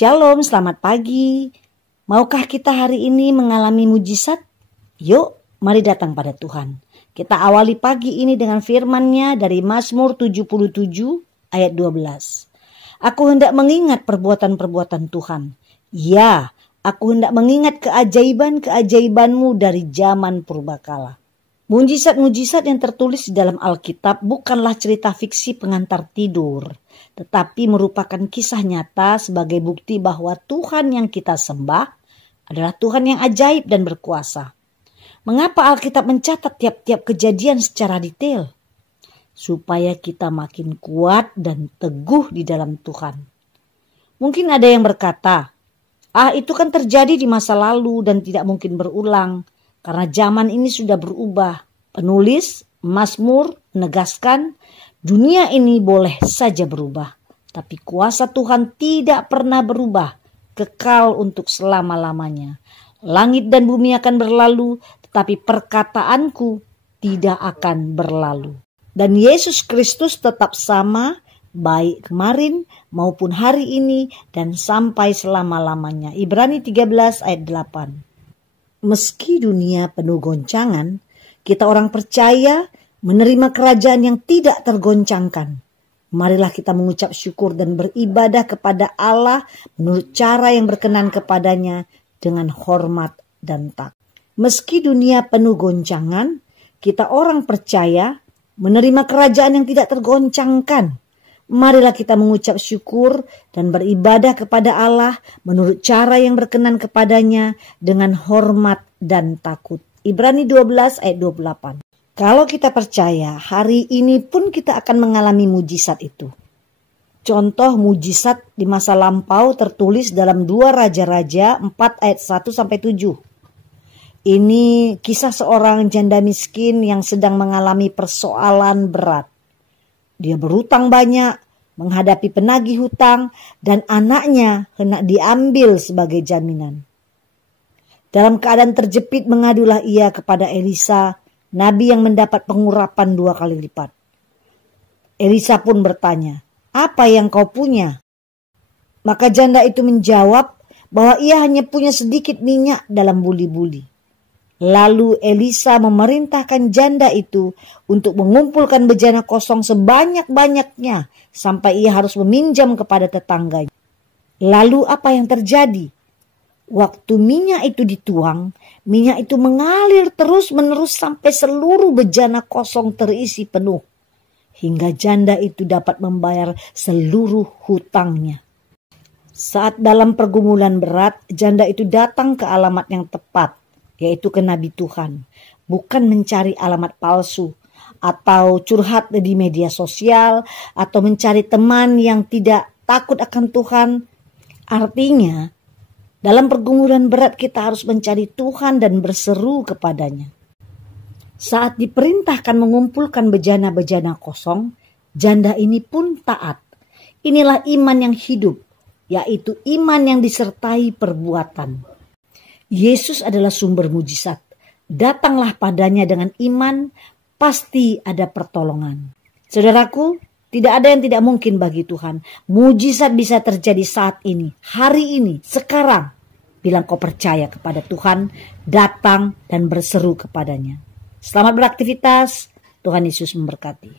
Shalom, selamat pagi. Maukah kita hari ini mengalami mujizat? Yuk, mari datang pada Tuhan. Kita awali pagi ini dengan firman-Nya dari Mazmur 77 ayat 12. Aku hendak mengingat perbuatan-perbuatan Tuhan. Ya, aku hendak mengingat keajaiban-keajaiban-Mu dari zaman purbakala. Mujizat-mujizat yang tertulis di dalam Alkitab bukanlah cerita fiksi pengantar tidur, tetapi merupakan kisah nyata sebagai bukti bahwa Tuhan yang kita sembah adalah Tuhan yang ajaib dan berkuasa. Mengapa Alkitab mencatat tiap-tiap kejadian secara detail? Supaya kita makin kuat dan teguh di dalam Tuhan. Mungkin ada yang berkata, itu kan terjadi di masa lalu dan tidak mungkin berulang. Karena zaman ini sudah berubah. Penulis Mazmur menegaskan dunia ini boleh saja berubah. Tapi kuasa Tuhan tidak pernah berubah. Kekal untuk selama-lamanya. Langit dan bumi akan berlalu. Tetapi perkataanku tidak akan berlalu. Dan Yesus Kristus tetap sama. Baik kemarin maupun hari ini. Dan sampai selama-lamanya. Ibrani 13 ayat 8. Meski dunia penuh goncangan, kita orang percaya menerima kerajaan yang tidak tergoncangkan. Marilah kita mengucap syukur dan beribadah kepada Allah menurut cara yang berkenan kepadanya dengan hormat dan takut. Meski dunia penuh goncangan, kita orang percaya menerima kerajaan yang tidak tergoncangkan. Marilah kita mengucap syukur dan beribadah kepada Allah menurut cara yang berkenan kepadanya dengan hormat dan takut. Ibrani 12 ayat 28. Kalau kita percaya, hari ini pun kita akan mengalami mujizat itu. Contoh mujizat di masa lampau tertulis dalam 2 Raja-Raja 4 ayat 1-7. Ini kisah seorang janda miskin yang sedang mengalami persoalan berat. Dia berhutang banyak, menghadapi penagih hutang, dan anaknya hendak diambil sebagai jaminan. Dalam keadaan terjepit mengadulah ia kepada Elisa, nabi yang mendapat pengurapan 2 kali lipat. Elisa pun bertanya, "Apa yang kau punya?" Maka janda itu menjawab bahwa ia hanya punya sedikit minyak dalam buli-buli. Lalu Elisa memerintahkan janda itu untuk mengumpulkan bejana kosong sebanyak-banyaknya sampai ia harus meminjam kepada tetangganya. Lalu apa yang terjadi? Waktu minyak itu dituang, minyak itu mengalir terus-menerus sampai seluruh bejana kosong terisi penuh. Hingga janda itu dapat membayar seluruh hutangnya. Saat dalam pergumulan berat, janda itu datang ke alamat yang tepat. Yaitu ke Nabi Tuhan, bukan mencari alamat palsu, atau curhat di media sosial, atau mencari teman yang tidak takut akan Tuhan. Artinya, dalam pergumulan berat kita harus mencari Tuhan dan berseru kepadanya. Saat diperintahkan mengumpulkan bejana-bejana kosong, janda ini pun taat. Inilah iman yang hidup, yaitu iman yang disertai perbuatan. Yesus adalah sumber mujizat. Datanglah padanya dengan iman, pasti ada pertolongan. Saudaraku, tidak ada yang tidak mungkin bagi Tuhan. Mujizat bisa terjadi saat ini, hari ini, sekarang. Bila kau percaya kepada Tuhan, datang dan berseru kepadanya. Selamat beraktivitas, Tuhan Yesus memberkati.